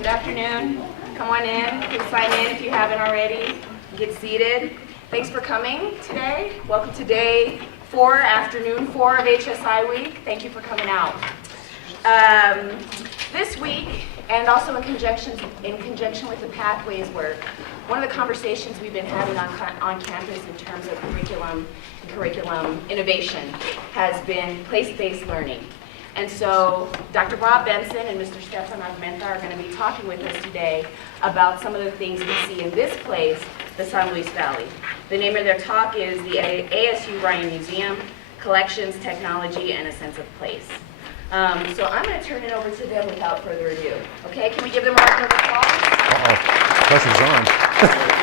Good afternoon. Come on in. Please sign in if you haven't already. Get seated. Thanks for coming today. Welcome to day 4, afternoon 4 of HSI Week. Thank you for coming out. This week, and also in conjunction with the Pathways work, one of the conversations we've been having on campus in terms of curriculum innovation has been place-based learning. And so Dr. Rob Benson and Mr. Stefan Armenta are going to be talking with us today about some of the things we see in this place, the San Luis Valley. The name of their talk is the ASU Ryan Museum, Collections, Technology, and a Sense of Place. So I'm going to turn it over to them without further ado. Okay, can we give them a round of applause? Pressure's on.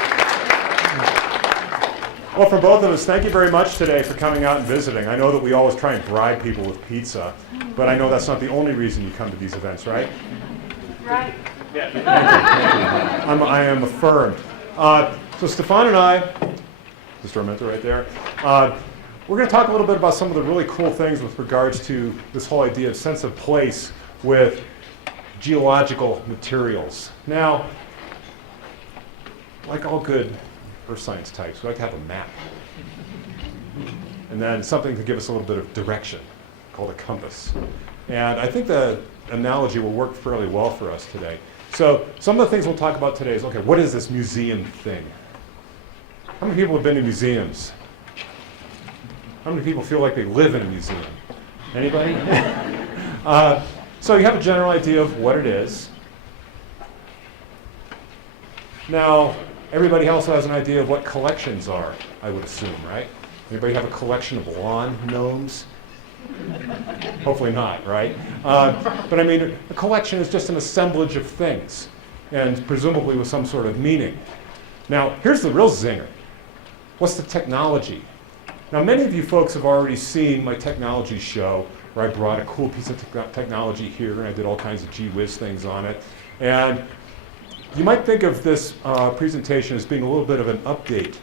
Well, for both of us, thank you very much today for coming out and visiting. I know that we always try and bribe people with pizza, but I know that's not the only reason you come to these events, right? Right. Yeah. I am affirmed. So Stefan and I, Mr. Armenta right there, we're going to talk a little bit about some of the really cool things with regards to this whole idea of sense of place with geological materials. Now, like all good earth science types, we like to have a map. And then something to give us a little bit of direction, called a compass. And I think the analogy will work fairly well for us today. So some of the things we'll talk about today is, okay, what is this museum thing? How many people have been to museums? How many people feel like they live in a museum? Anybody? So you have a general idea of what it is. Now, everybody also has an idea of what collections are, I would assume, right? Anybody have a collection of lawn gnomes? Hopefully not, right? But I mean, a collection is just an assemblage of things, and presumably with some sort of meaning. Now, here's the real zinger. What's the technology? Now, many of you folks have already seen my technology show, where I brought a cool piece of technology here, and I did all kinds of gee whiz things on it. And you might think of this presentation as being a little bit of an update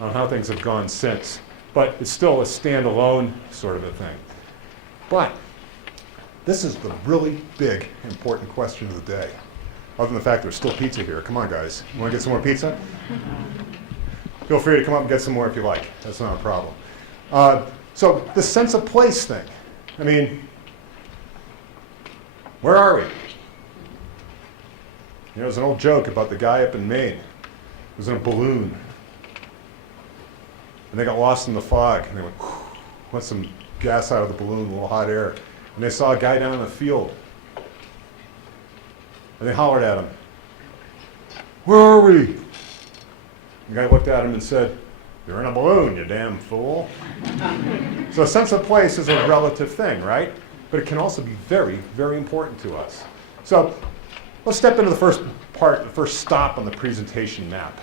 on how things have gone since, but it's still a standalone sort of a thing. But this is the really big, important question of the day. Other than the fact there's still pizza here. Come on, guys. You want to get some more pizza? Feel free to come up and get some more if you like. That's not a problem. So the sense of place thing. I mean, where are we? You know, there's an old joke about the guy up in Maine who was in a balloon. And they got lost in the fog. And they went, let some gas out of the balloon, a little hot air. And they saw a guy down in the field. And they hollered at him, "Where are we?" The guy looked at him and said, "You're in a balloon, you damn fool." So a sense of place is a relative thing, right? But it can also be very, very important to us. So let's step into the first part, the first stop on the presentation map.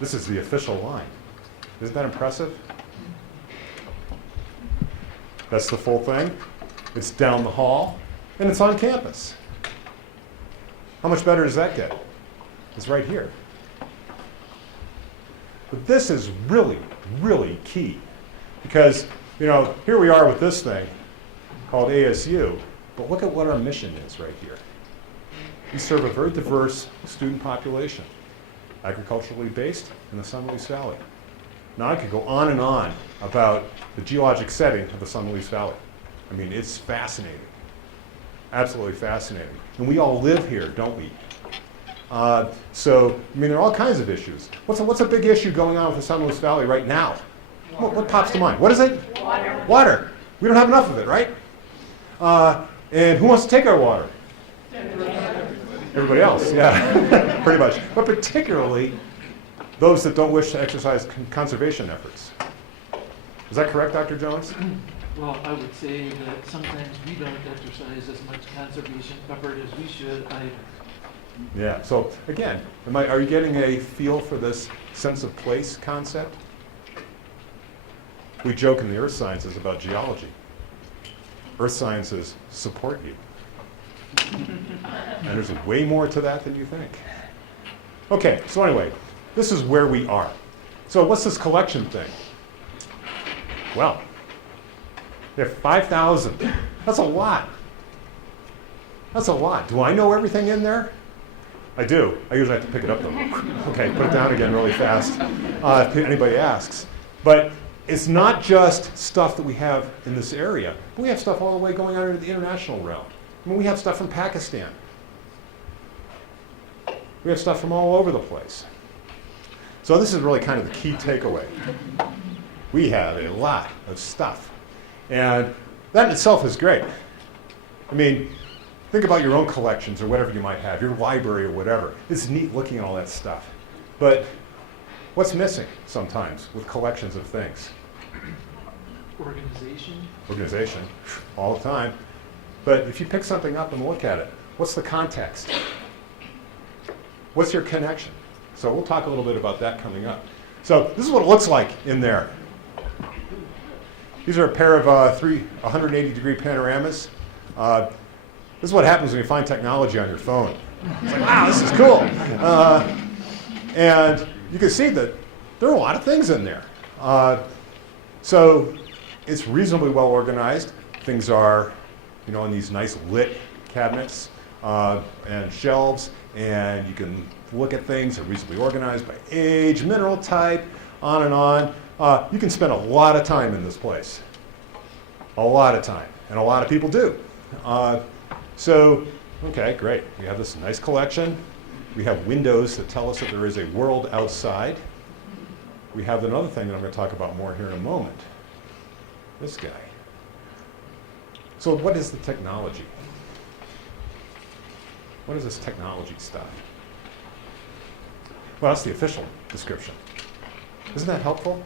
This is the official line. Isn't that impressive? That's the full thing. It's down the hall, and it's on campus. How much better does that get? It's right here. But this is really, really key. Because, you know, here we are with this thing called ASU, but look at what our mission is right here. We serve a very diverse student population, agriculturally based in the San Luis Valley. Now I could go on and on about the geologic setting of the San Luis Valley. I mean, it's fascinating. Absolutely fascinating. And we all live here, don't we? So, I mean, there are all kinds of issues. What's a big issue going on with the San Luis Valley right now? What pops to mind? What is it? Water. Water. We don't have enough of it, right? And who wants to take our water? Everybody else, yeah, pretty much. But particularly those that don't wish to exercise conservation efforts. Is that correct, Dr. Jones? Well, I would say that sometimes we don't exercise as much conservation effort as we should either. Yeah, so again, are you getting a feel for this sense of place concept? We joke in the earth sciences about geology. Earth sciences support you. And there's way more to that than you think. Okay, so anyway, this is where we are. So what's this collection thing? Well, we have 5,000. That's a lot. That's a lot. Do I know everything in there? I do. I usually have to pick it up though. Okay, put it down again really fast if anybody asks. But it's not just stuff that we have in this area. We have stuff all the way going on into the international realm. I mean, we have stuff from Pakistan. We have stuff from all over the place. So this is really kind of the key takeaway. We have a lot of stuff. And that in itself is great. I mean, think about your own collections or whatever you might have, your library or whatever. It's neat looking at all that stuff. But what's missing sometimes with collections of things? Organization. Organization, all the time. But if you pick something up and look at it, what's the context? What's your connection? So we'll talk a little bit about that coming up. So this is what it looks like in there. These are a pair of 180-degree panoramas. This is what happens when you find technology on your phone. It's like, wow, this is cool. And you can see that there are a lot of things in there. So it's reasonably well organized. Things are, in these nice lit cabinets and shelves, and you can look at things. They're reasonably organized by age, mineral type, on and on. You can spend a lot of time in this place. A lot of time. And a lot of people do. So, okay, great. We have this nice collection. We have windows that tell us that there is a world outside. We have another thing that I'm going to talk about more here in a moment. This guy. So what is the technology? What is this technology stuff? Well, that's the official description. Isn't that helpful?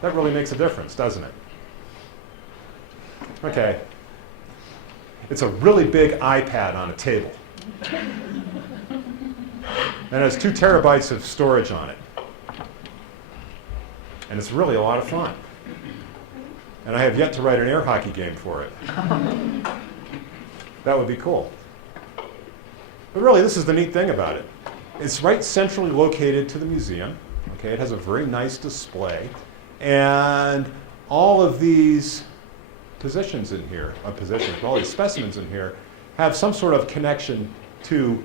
That really makes a difference, doesn't it? Okay. It's a really big iPad on a table. And it has 2 terabytes of storage on it. And it's really a lot of fun. And I have yet to write an air hockey game for it. That would be cool. But really, this is the neat thing about it. It's right centrally located to the museum. Okay, it has a very nice display. And all of these positions in here, all these specimens in here, have some sort of connection to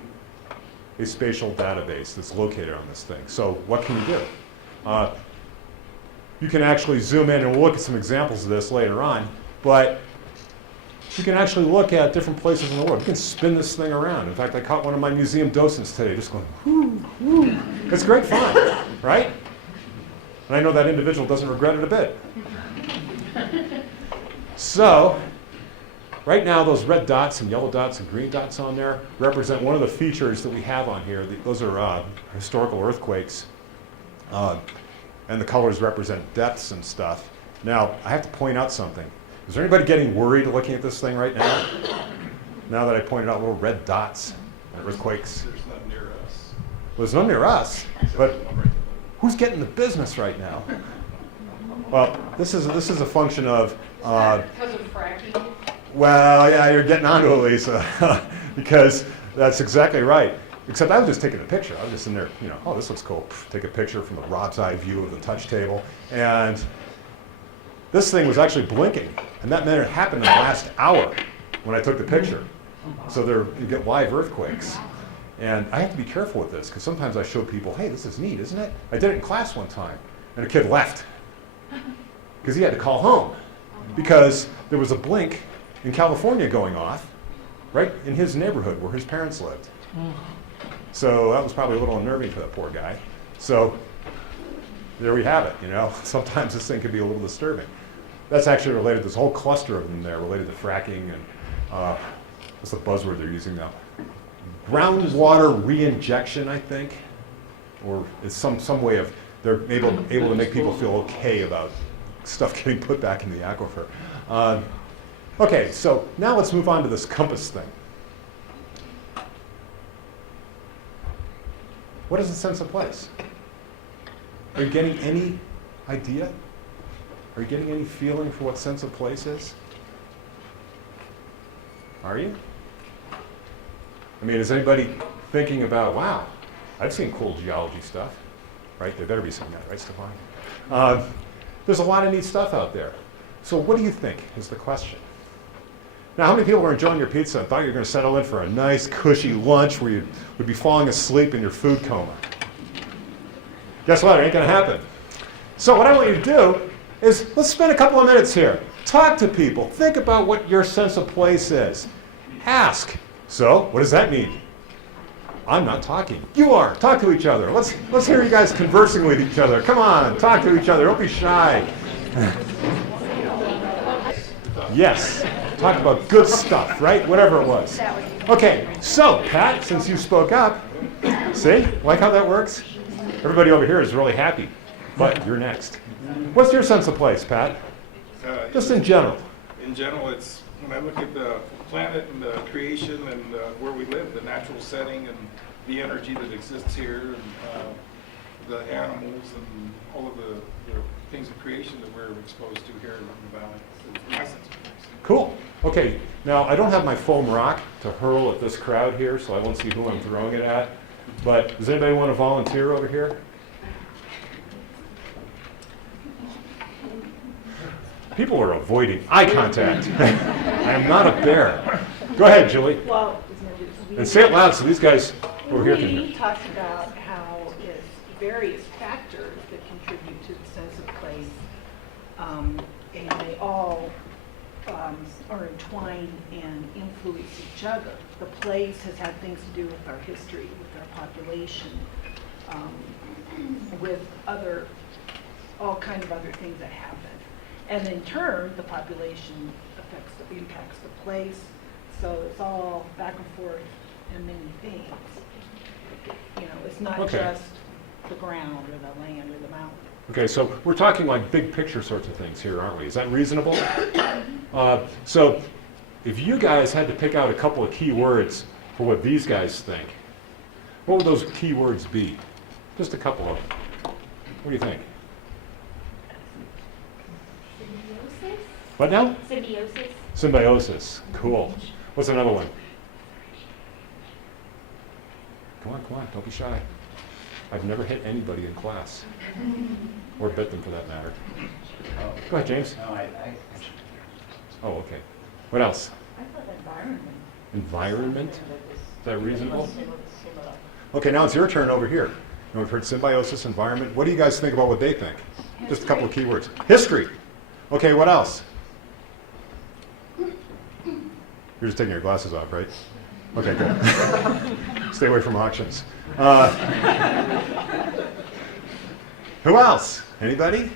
a spatial database that's located on this thing. So what can you do? You can actually zoom in, and we'll look at some examples of this later on, but you can actually look at different places in the world. You can spin this thing around. In fact, I caught one of my museum docents today just going, whoo, whoo. It's great fun, right? And I know that individual doesn't regret it a bit. So, right now, those red dots and yellow dots and green dots on there represent one of the features that we have on here. Those are historical earthquakes. And the colors represent depths and stuff. Now, I have to point out something. Is there anybody getting worried looking at this thing right now? Now that I pointed out little red dots and earthquakes. There's none near us. Well, there's none near us, but who's getting the business right now? Well, this is a function of. Because of fracking? Well, yeah, you're getting onto it, Lisa, because that's exactly right. Except I was just taking a picture. I was just in there, oh, this looks cool. Take a picture from a Rob's eye view of the touch table. And this thing was actually blinking. And that meant it happened in the last hour when I took the picture. So you get live earthquakes. And I have to be careful with this, because sometimes I show people, hey, this is neat, isn't it? I did it in class one time, and a kid left. Because he had to call home. Because there was a blink in California going off, right in his neighborhood where his parents lived. So that was probably a little unnerving for that poor guy. So there we have it, Sometimes this thing can be a little disturbing. That's actually related, there's a whole cluster of them there related to fracking and what's the buzzword they're using now? Groundwater reinjection, I think. Or it's some way of, they're able to make people feel okay about stuff getting put back in the aquifer. Okay, so now let's move on to this compass thing. What is the sense of place? Are you getting any idea? Are you getting any feeling for what sense of place is? Are you? I mean, is anybody thinking about, wow, I've seen cool geology stuff, right? There better be some of that, right, Stefan? There's a lot of neat stuff out there. So what do you think is the question? Now, how many people are enjoying your pizza and thought you were going to settle in for a nice, cushy lunch where you would be falling asleep in your food coma? Guess what? It ain't going to happen. So what I want you to do is let's spend a couple of minutes here. Talk to people. Think about what your sense of place is. Ask. So, what does that mean? I'm not talking. You are. Talk to each other. Let's hear you guys conversing with each other. Come on, talk to each other. Don't be shy. Yes. Talk about good stuff, right? Whatever it was. Okay, so Pat, since you spoke up, see? Like how that works? Everybody over here is really happy, but you're next. What's your sense of place, Pat? Just in general. In general, it's when I look at the planet and the creation and where we live, the natural setting and the energy that exists here, and the animals and all of the things of creation that we're exposed to here in the valley. It's my sense of place. Cool. Okay, now I don't have my foam rock to hurl at this crowd here, so I won't see who I'm throwing it at. But does anybody want to volunteer over here? People are avoiding eye contact. I am not a bear. Go ahead, Julie. Well, And say it loud so these guys over here can we hear. talked about how it's various factors that contribute to the sense of place, and they all are entwined and influence each other. The place has had things to do with our history, with our population, with all kinds of other things that happen. And in turn, the population impacts the place. So it's all back and forth and many things. You know, it's not Okay. just the ground or the land or the mountain. Okay, so we're talking like big picture sorts of things here, aren't we? Is that reasonable? So if you guys had to pick out a couple of key words for what these guys think, what would those key words be? Just a couple of them. What do you think? Symbiosis? What now? Symbiosis. Symbiosis. Cool. What's another one? Come on, don't be shy. I've never hit anybody in class. Or bit them for that matter. Go ahead, James. No, Oh, okay. What else? I thought environment. Environment? Is that reasonable? Okay, now it's your turn over here. Now we've heard symbiosis, environment. What do you guys think about what they think? Just a couple of keywords. History. Okay, what else? You're just taking your glasses off, right? Okay, good. Stay away from auctions. Who else? Anybody?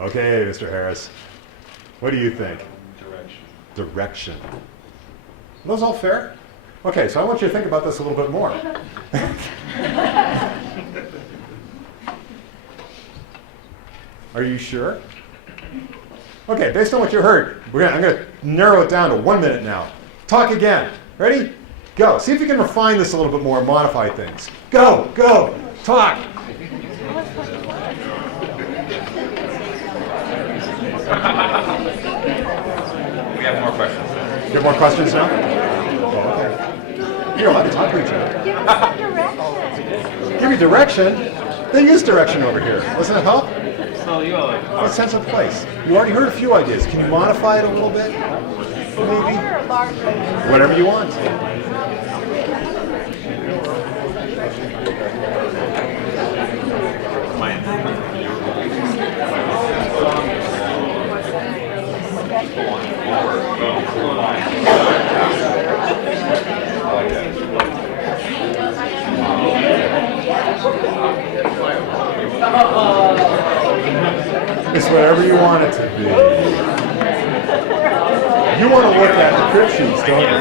Okay, Mr. Harris. What do you think? Direction. Are those all fair? Okay, so I want you to think about this a little bit more. Are you sure? Okay, based on what you heard, I'm going to narrow it down to 1 minute now. Talk again. Ready? Go. See if you can refine this a little bit more and modify things. Go, go, talk. We have more questions. You have more questions now? Oh, okay. You're allowed to talk to each other. Give us some direction. Give you direction? Then use direction over here. Doesn't that help? Smaller. A sense of place. You already heard a few ideas. Can you modify it a little bit? Maybe? Whatever you want. It's whatever you want it to be. You want to look at the crib sheets, don't you?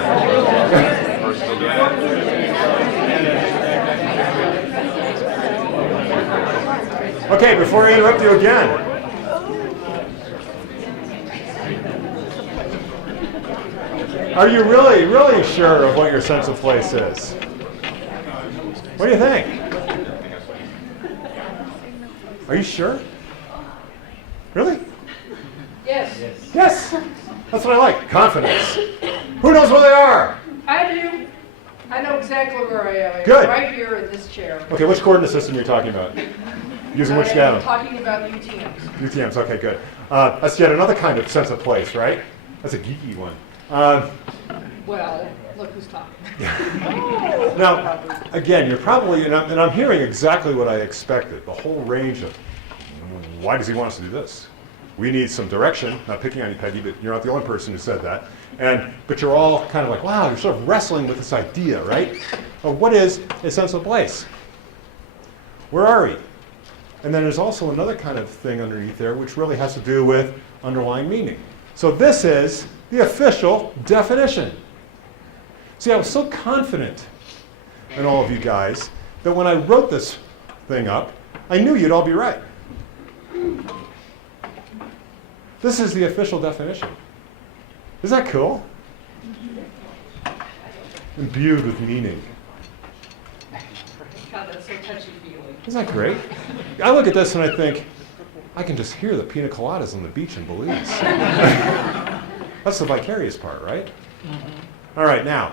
Okay, before I interrupt you again. Are you really, really sure of what your sense of place is? What do you think? Are you sure? Really? Yes, Yes. That's what I like. Confidence. Who knows where they are? I do. I know exactly where I am. I'm Good. right here in this chair. Okay, which coordinate system are you talking about? Using which I'm data? talking about UTMs. UTMs, okay, good. That's yet another kind of sense of place, right? That's a geeky one. Well, look who's talking. Now, again, you're probably, and I'm hearing exactly what I expected, the whole range of, why does he want us to do this? We need some direction. Not picking on you, Peggy, but you're not the only person who said that. But you're all kind of like, wow, you're sort of wrestling with this idea, right? Of what is a sense of place? Where are we? And then there's also another kind of thing underneath there which really has to do with underlying meaning. So this is the official definition. See, I was so confident in all of you guys that when I wrote this thing up, I knew you'd all be right. This is the official definition. Isn't that cool? Imbued with meaning. God, that's so touchy-feely. Isn't that great? I look at this and I think, I can just hear the pina coladas on the beach in Belize. That's the vicarious part, right? All right, now,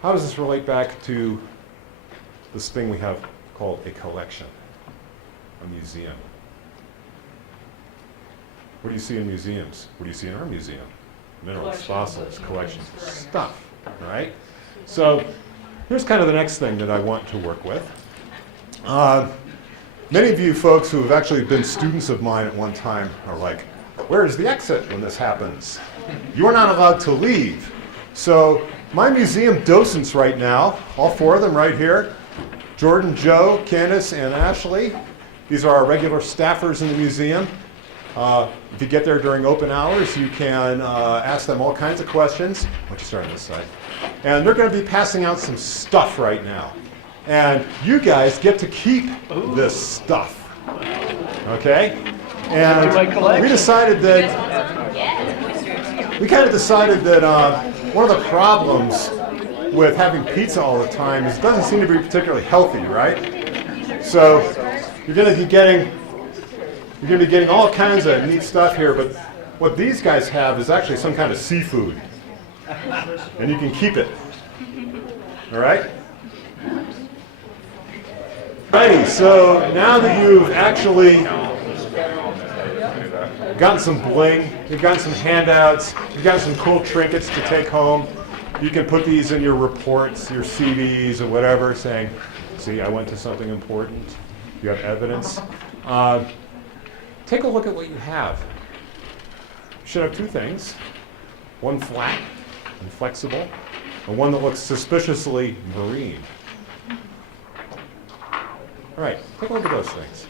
how does this relate back to this thing we have called a collection, a museum? What do you see in museums? What do you see in our museum? Minerals, fossils, collections, stuff, right? So here's kind of the next thing that I want to work with. Many of you folks who have actually been students of mine at one time are like, where's the exit when this happens? You're not allowed to leave. So my museum docents right now, all four of them right here, Jordan, Joe, Candace, and Ashley. These are our regular staffers in the museum. If you get there during open hours, you can ask them all kinds of questions. Why don't you start on this side? And they're going to be passing out some stuff right now. And you guys get to keep this stuff. Okay? And we decided that, we kind of decided that one of the problems with having pizza all the time is it doesn't seem to be particularly healthy, right? So you're going to be getting all kinds of neat stuff here, but what these guys have is actually some kind of seafood. And you can keep it. All right? Alrighty, so now that you've actually gotten some bling, you've gotten some handouts, you've got some cool trinkets to take home, you can put these in your reports, your CVs, or whatever, saying, see, I went to something important. You have evidence. Take a look at what you have. You should have two things. One flat and flexible, and one that looks suspiciously marine. All right, take a look at those things.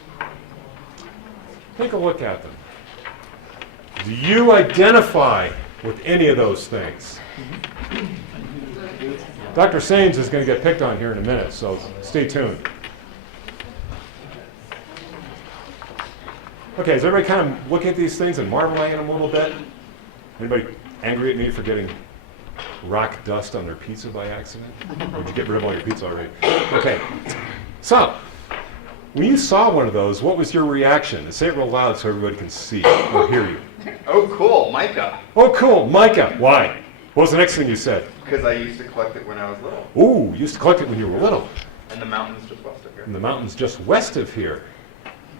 Take a look at them. Do you identify with any of those things? Dr. Saines is going to get picked on here in a minute, so stay tuned. Okay, is everybody kind of looking at these things and marveling at them a little bit? Anybody angry at me for getting rock dust on their pizza by accident? Or did you get rid of all your pizza already? Okay, so when you saw one of those, what was your reaction? And say it real loud so everybody can see or hear you. Oh, cool, mica. Oh, cool, mica. Why? What was the next thing you said? Because I used to collect it when I was little. Ooh, you used to collect it when you were little. In the mountains just west of here. In the mountains just west of here.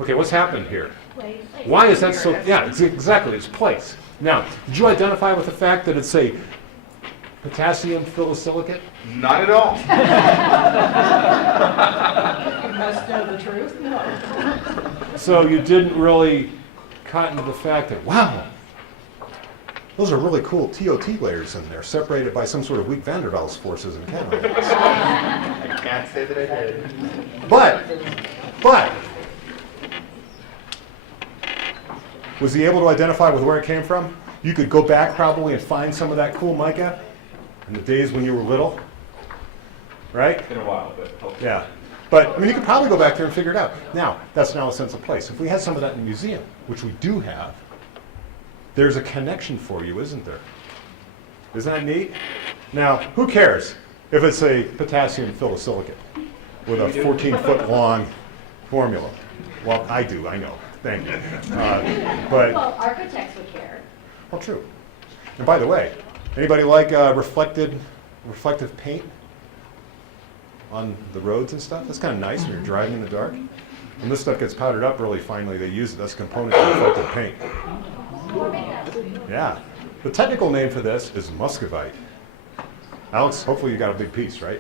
Okay, what's happened here? Why is that so? Yeah, it's exactly, it's place. Now, did you identify with the fact that it's a potassium phyllosilicate? Not at all. You must know the truth? No. So you didn't really cotton to the fact that, wow, those are really cool TOT layers in there, separated by some sort of weak van der Waals forces and canons. I can't say that I did. But, was he able to identify with where it came from? You could go back probably and find some of that cool mica in the days when you were little, right? It's been a while, but hopefully. Yeah. But, I mean, you could probably go back there and figure it out. Now, that's now a sense of place. If we had some of that in the museum, which we do have, there's a connection for you, isn't there? Isn't that neat? Now, who cares if it's a potassium phyllosilicate with a 14-foot long formula? Well, I do, I know. Thank you. But, Well, architects would care. well, true. And by the way, anybody like reflective paint on the roads and stuff? That's kind of nice when you're driving in the dark. When this stuff gets powdered up really finely, they use it. That's a component of reflective paint. Yeah. The technical name for this is muscovite. Alex, hopefully you got a big piece, right?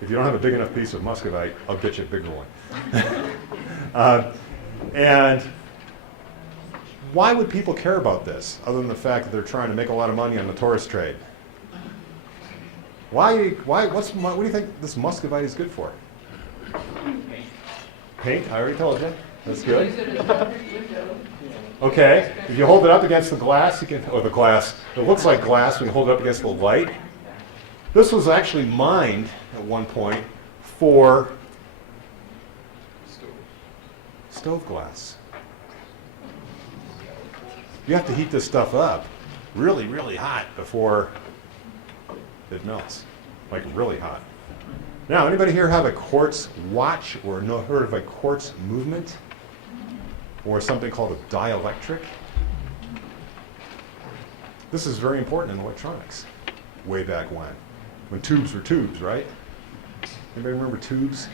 If you don't have a big enough piece of muscovite, I'll get you a bigger one. And why would people care about this, other than the fact that they're trying to make a lot of money on the tourist trade? What do you think this muscovite is good for? Paint, I already told you. That's good. Okay, if you hold it up against the glass, you can, or the glass, it looks like glass when you hold it up against the light. This was actually mined at one point for stove glass. You have to heat this stuff up really, really hot before it melts, like really hot. Now, anybody here have a quartz watch or heard of a quartz movement? Or something called a dielectric? This is very important in electronics, way back when tubes were tubes, right? Anybody remember tubes?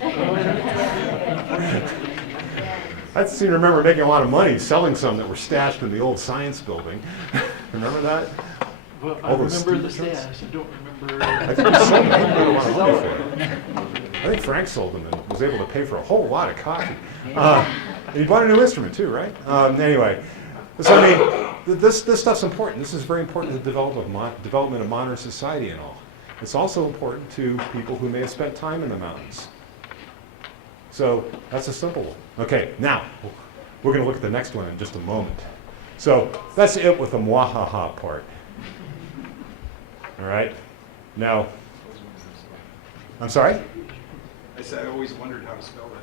I seem to remember making a lot of money selling some that were stashed in the old science building. Remember that? Well, I All those remember the stupid stash, I don't remember. I think he sold them. He got a lot of money for it. I think Frank sold them and was able to pay for a whole lot of coffee. He bought a new instrument too, right? Anyway, so I mean, this stuff's important. This is very important to the development of modern society and all. It's also important to people who may have spent time in the mountains. So that's a simple one. Okay, now we're going to look at the next one in just a moment. So that's it with the mwahaha part. All right. Now, I'm sorry? I said I always wondered how to spell that.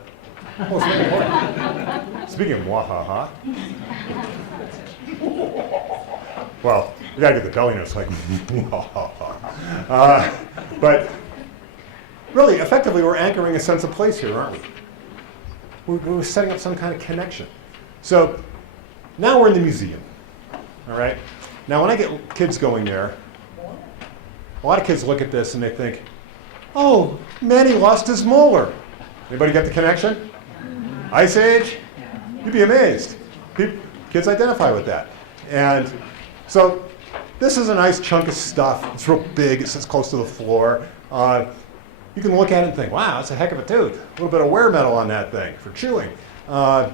Oh, it's very important. Speaking of mwahaha, well, you gotta get the belly notes like mwahaha. But really, effectively, we're anchoring a sense of place here, aren't we? We're setting up some kind of connection. So now we're in the museum. All right. Now, when I get kids going there, a lot of kids look at this and they think, "Oh, Manny lost his molar." Anybody get the connection? Ice Age? You'd be amazed. Kids identify with that. And so this is a nice chunk of stuff. It's real big. It sits close to the floor. You can look at it and think, wow, that's a heck of a tooth. A little bit of wear metal on that thing for chewing. But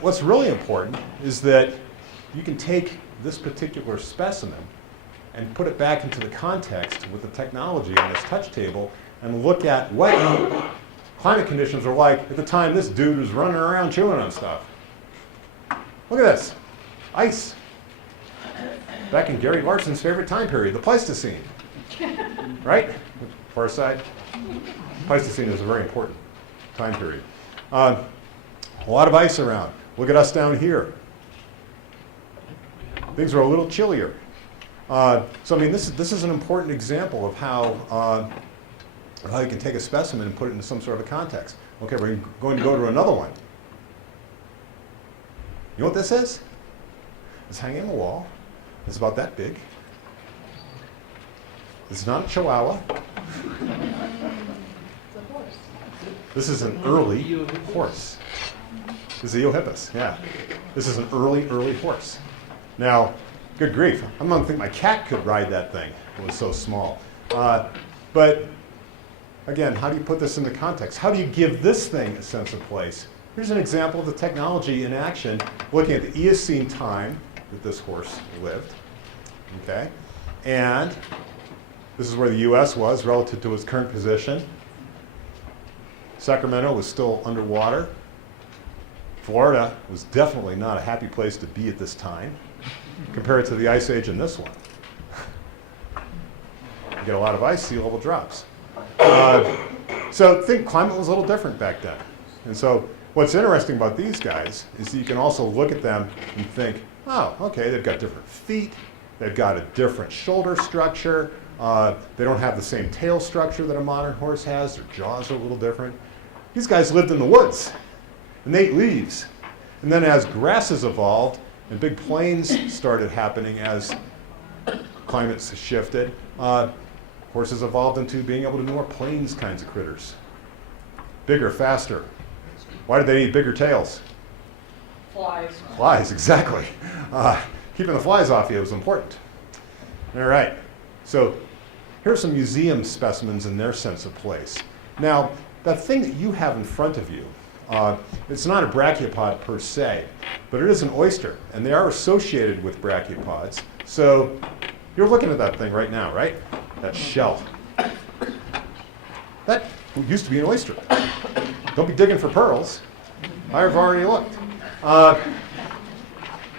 what's really important is that you can take this particular specimen and put it back into the context with the technology on this touch table and look at what climate conditions are like at the time this dude was running around chewing on stuff. Look at this. Ice. Back in Gary Larson's favorite time period, the Pleistocene. Right? Far side. Pleistocene is a very important time period. A lot of ice around. Look at us down here. Things are a little chillier. So I mean, this is an important example of how you can take a specimen and put it into some sort of a context. Okay, we're going to go to another one. You know what this is? It's hanging on the wall. It's about that big. It's not a chihuahua. This is an early horse. This is Eohippus, yeah. This is an early horse. Now, good grief, I don't think my cat could ride that thing. It was so small. But again, how do you put this into context? How do you give this thing a sense of place? Here's an example of the technology in action, looking at the Eocene time that this horse lived. Okay, and this is where the U.S. was relative to its current position. Sacramento was still underwater. Florida was definitely not a happy place to be at this time, compared to the Ice Age in this one. You get a lot of ice, sea level drops. So think climate was a little different back then. And so what's interesting about these guys is that you can also look at them and think, oh, okay, they've got different feet, they've got a different shoulder structure, they don't have the same tail structure that a modern horse has, their jaws are a little different. These guys lived in the woods, and they ate leaves. And then as grasses evolved, and big plains started happening as climates shifted, horses evolved into being able to do more plains kinds of critters. Bigger, faster. Why did they need bigger tails? Flies. Flies, exactly. Keeping the flies off you was important. All right, so here's some museum specimens in their sense of place. Now, that thing that you have in front of you, it's not a brachiopod per se, but it is an oyster, and they are associated with brachiopods. So you're looking at that thing right now, right? That shell. That used to be an oyster. Don't be digging for pearls. I've already looked.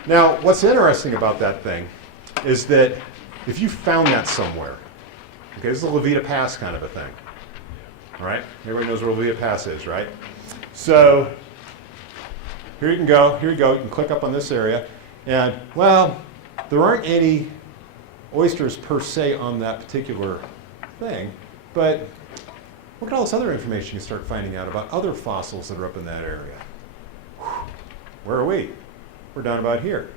Now, what's interesting about that thing is that if you found that somewhere, okay, this is a Levita Pass kind of a thing, all right? Everybody knows where Levita Pass is, right? So here you can go, you can click up on this area, and, well, there aren't any oysters per se on that particular thing, but look at all this other information you start finding out about other fossils that are up in that area. Where are we? We're down about here.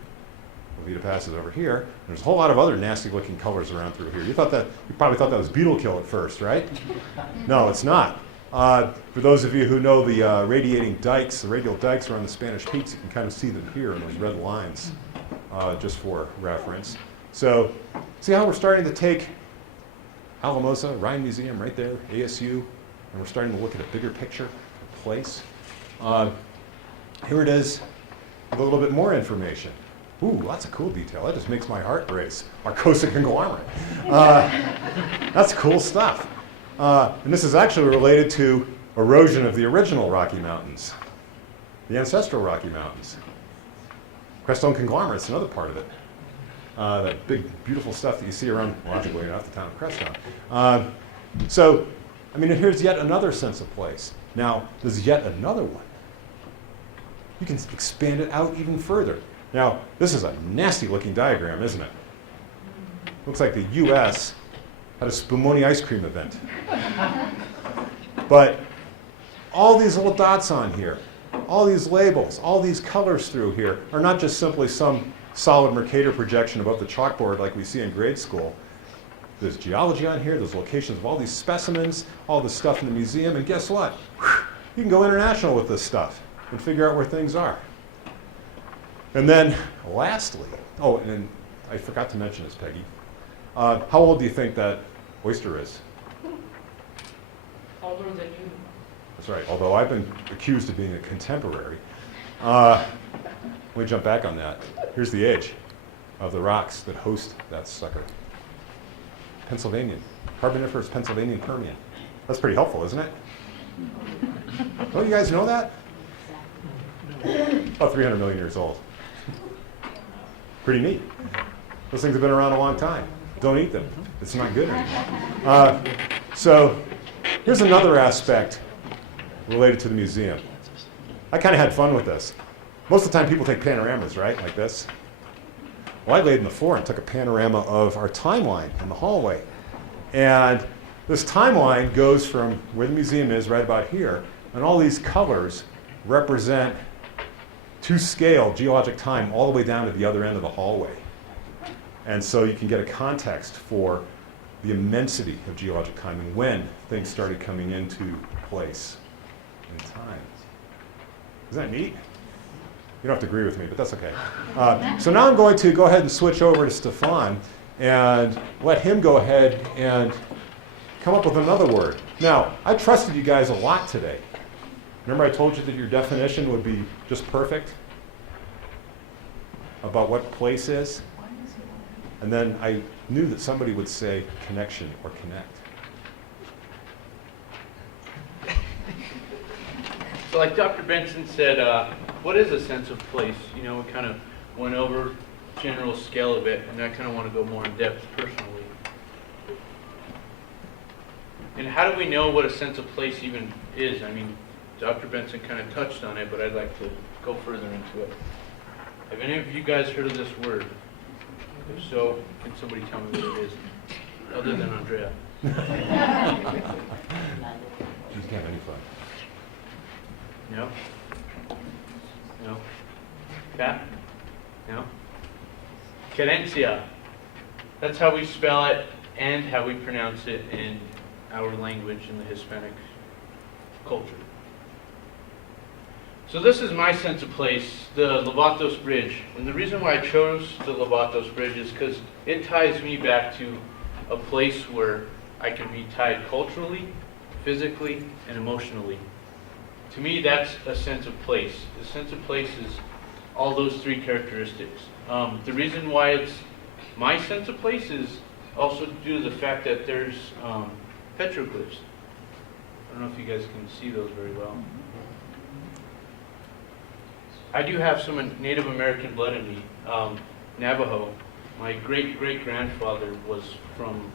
Levita Pass is over here. There's a whole lot of other nasty looking colors around through here. You probably thought that was beetle kill at first, right? No, it's not. For those of you who know the radiating dikes, the radial dikes around the Spanish Peaks, you can kind of see them here in those red lines, just for reference. So, see how we're starting to take Alamosa, Ryan Museum right there, ASU, and we're starting to look at a bigger picture of place. Here it is with a little bit more information. Ooh, lots of cool detail. That just makes my heart race. Arcosa conglomerate. That's cool stuff. And this is actually related to erosion of the original Rocky Mountains, the ancestral Rocky Mountains. Crestone conglomerate's another part of it. That big, beautiful stuff that you see around, logically enough, the town of Crestone. So, I mean, here's yet another sense of place. Now, there's yet another one. You can expand it out even further. Now, this is a nasty looking diagram, isn't it? Looks like the US had a Spumoni ice cream event. But all these little dots on here, all these labels, all these colors through here are not just simply some solid Mercator projection above the chalkboard like we see in grade school. There's geology on here, there's locations of all these specimens, all this stuff in the museum, and guess what? You can go international with this stuff and figure out where things are. And then, lastly, oh, and I forgot to mention this, Peggy. How old do you think that oyster is? Older than you. That's right, although I've been accused of being a contemporary. Let me jump back on that. Here's the age of the rocks that host that sucker. Pennsylvanian, Carboniferous Pennsylvanian Permian. That's pretty helpful, isn't it? Don't you guys know that? About 300 million years old. Pretty neat. Those things have been around a long time. Don't eat them. It's not good anymore. So here's another aspect related to the museum. I kind of had fun with this. Most of the time people take panoramas, right, like this. Well, I laid on the floor and took a panorama of our timeline in the hallway. And this timeline goes from where the museum is, right about here, and all these colors represent to scale geologic time all the way down to the other end of the hallway. And so you can get a context for the immensity of geologic time and when things started coming into place in time. Isn't that neat? You don't have to agree with me, but that's okay. So now I'm going to go ahead and switch over to Stefan and let him go ahead and come up with another word. Now, I trusted you guys a lot today. Remember I told you that your definition would be just perfect about what place is? And then I knew that somebody would say connection or connect. So like Dr. Benson said, what is a sense of place? You know, we kind of went over general scale of it, and I kind of want to go more in depth personally. And how do we know what a sense of place even is? I mean, Dr. Benson kind of touched on it, but I'd like to go further into it. Have any of you guys heard of this word? If so, can somebody tell me what it is, other than Andrea? You can't have any fun. No? No? Cat? No? Querencia. That's how we spell it and how we pronounce it in our language in the Hispanic culture. So this is my sense of place, the Lovatos Bridge. And the reason why I chose the Lovatos Bridge is because it ties me back to a place where I can be tied culturally, physically, and emotionally. To me, that's a sense of place. The sense of place is all those three characteristics. The reason why it's my sense of place is also due to the fact that there's petroglyphs. I don't know if you guys can see those very well. I do have some Native American blood in me. Navajo. My great-great-grandfather was from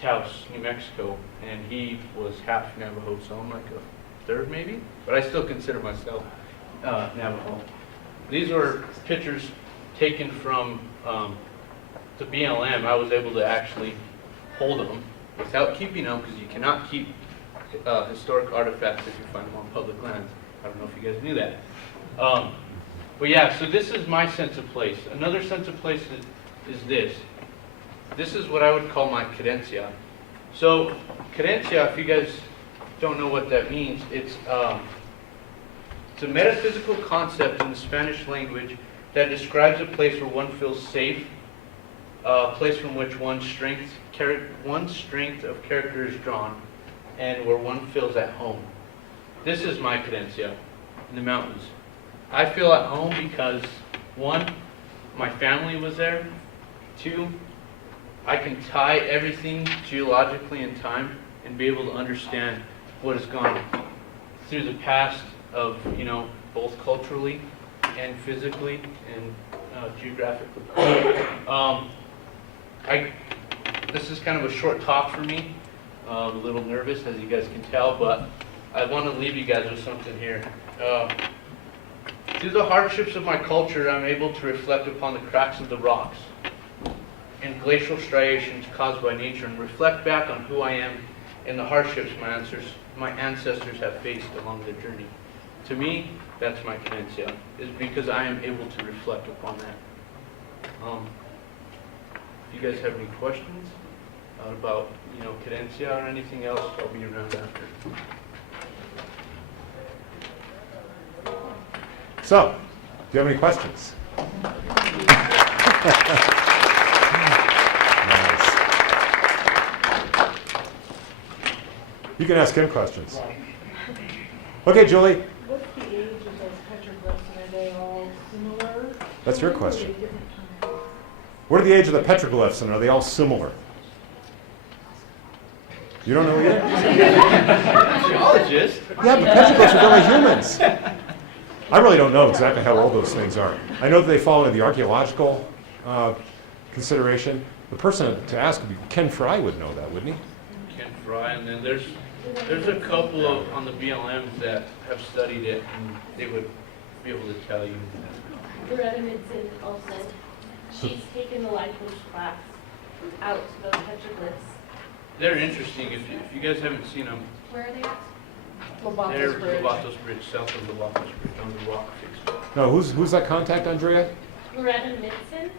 Taos, New Mexico, and he was half Navajo, so I'm like a third maybe, but I still consider myself Navajo. These were pictures taken from the BLM. I was able to actually hold them without keeping them, because you cannot keep historic artifacts if you find them on public lands. I don't know if you guys knew that. But yeah, so this is my sense of place. Another sense of place is this. This is what I would call my cadencia. So cadencia, if you guys don't know what that means, it's a metaphysical concept in the Spanish language that describes a place where one feels safe, a place from which one's strength of character is drawn, and where one feels at home. This is my cadencia in the mountains. I feel at home because, one, my family was there. Two, I can tie everything geologically in time and be able to understand what has gone through the past of, both culturally and physically and geographically. This is kind of a short talk for me. I'm a little nervous, as you guys can tell, but I want to leave you guys with something here. Through the hardships of my culture, I'm able to reflect upon the cracks of the rocks and glacial striations caused by nature, and reflect back on who I am and the hardships my ancestors have faced along their journey. To me, that's my cadencia, is because I am able to reflect upon that. If you guys have any questions about, cadencia or anything else, I'll be around after. So, do you have any questions? Nice. You can ask him questions. Okay, Julie. What's the age of those petroglyphs? Are they all similar? That's your Or are they question. different times? What are the age of the petroglyphs, and are they all similar? You don't know either? Geologist. Yeah, but petroglyphs are really humans. I really don't know exactly how old those things are. I know that they fall into the archaeological consideration. The person to ask would be Ken Fry would know that, wouldn't he? Ken Fry, and then there's a couple on the BLM that have studied it, and they would be able to tell you. Loretta Benson also, she's taken the life coach class out to those petroglyphs. They're interesting. If you guys haven't seen them, Where are they at? they're Lobatos Bridge. Lovatos Bridge, south of Lovatos Bridge, on the rock face. No, who's that contact, Andrea? Loretta Benson.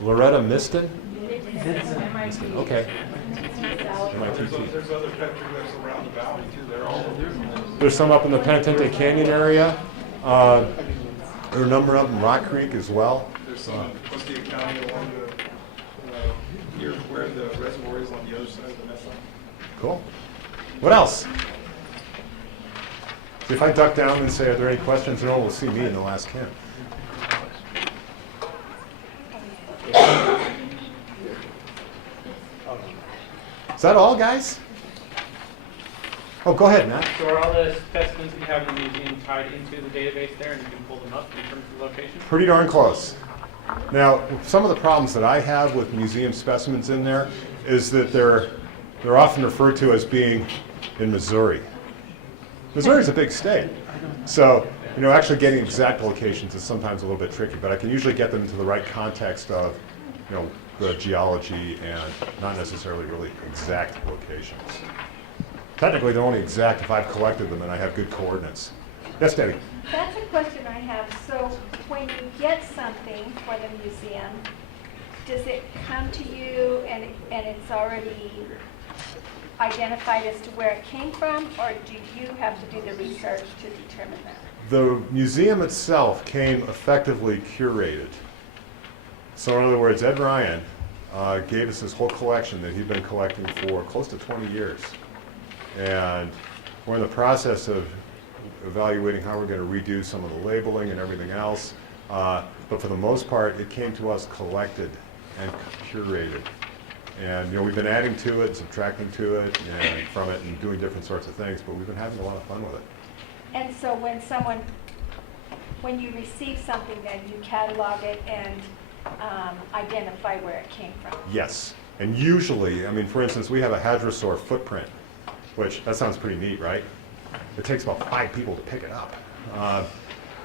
Loretta Miston? MIT. Okay. South. There's other petroglyphs around the valley too. They're all There's some up in the Penitente Canyon area. There are a number of them in Rock Creek as well. There's some in Mustia County along near where the reservoir is on the other side of the Mesa. Cool. What else? If I duck down and say, are there any questions, no one will see me in the last camp. Is that all, guys? Oh, go ahead, Matt. So are all the specimens you have in the museum tied into the database there, and you can pull them up in terms of location? Pretty darn close. Now, some of the problems that I have with museum specimens in there is that they're often referred to as being in Missouri. Missouri's a big state. So, actually getting exact locations is sometimes a little bit tricky, but I can usually get them into the right context of, the geology and not necessarily really exact locations. Technically, they're only exact if I've collected them and I have good coordinates. Yes, Debbie? That's a question I have. So when you get something for the museum, does it come to you and it's already identified as to where it came from, or do you have to do the research to determine that? The museum itself came effectively curated. So in other words, Ed Ryan gave us this whole collection that he'd been collecting for close to 20 years. And we're in the process of evaluating how we're going to redo some of the labeling and everything else. But for the most part, it came to us collected and curated. And we've been adding to it, subtracting to it, and from it, and doing different sorts of things, but we've been having a lot of fun with it. And so when you receive something, then you catalog it and identify where it came from? Yes, and usually, I mean, for instance, we have a hadrosaur footprint, which, that sounds pretty neat, right? It takes about 5 people to pick it up.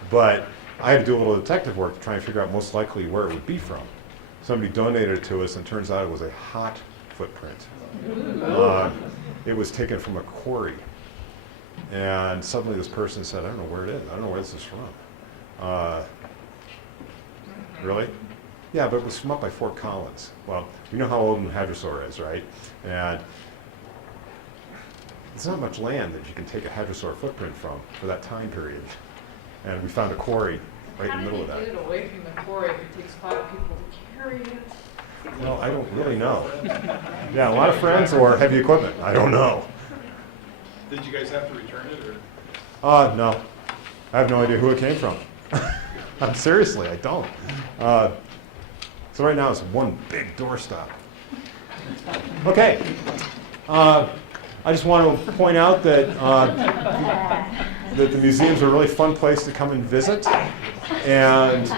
But I had to do a little detective work to try and figure out most likely where it would be from. Somebody donated it to us, and it turns out it was a hot footprint. It was taken from a quarry. And suddenly this person said, I don't know where it is. I don't know where this is from. Really? Yeah, but it was from up by Fort Collins. Well, you know how old a hadrosaur is, right? And there's not much land that you can take a hadrosaur footprint from for that time period. And we found a quarry right in the middle of that. How did you get it away from the quarry if it takes 5 people to carry it? Well, I don't really know. Yeah, a lot of friends or heavy equipment. I don't know. Did you guys have to return it, or? No. I have no idea who it came from. Seriously, I don't. So right now it's one big doorstop. Okay. I just want to point out that that the museum's a really fun place to come and visit, and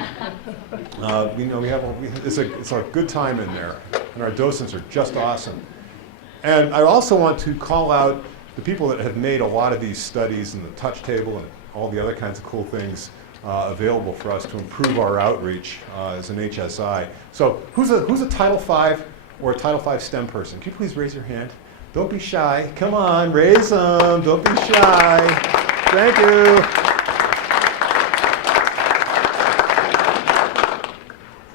it's a good time in there, and our docents are just awesome. And I also want to call out the people that have made a lot of these studies and the touch table and all the other kinds of cool things available for us to improve our outreach as an HSI. So who's a Title V or a Title V STEM person? Can you please raise your hand? Don't be shy. Come on, raise them. Don't be shy. Thank you.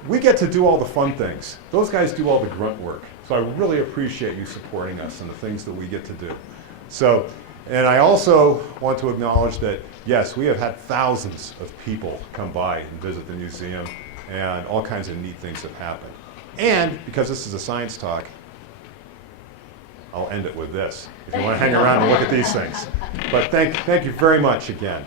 We get to do all the fun things. Those guys do all the grunt work. So I really appreciate you supporting us and the things that we get to do. So, and I also want to acknowledge that, yes, we have had thousands of people come by and visit the museum, and all kinds of neat things have happened. And because this is a science talk, I'll end it with this, if you want to hang around and look at these things. But thank you very much again.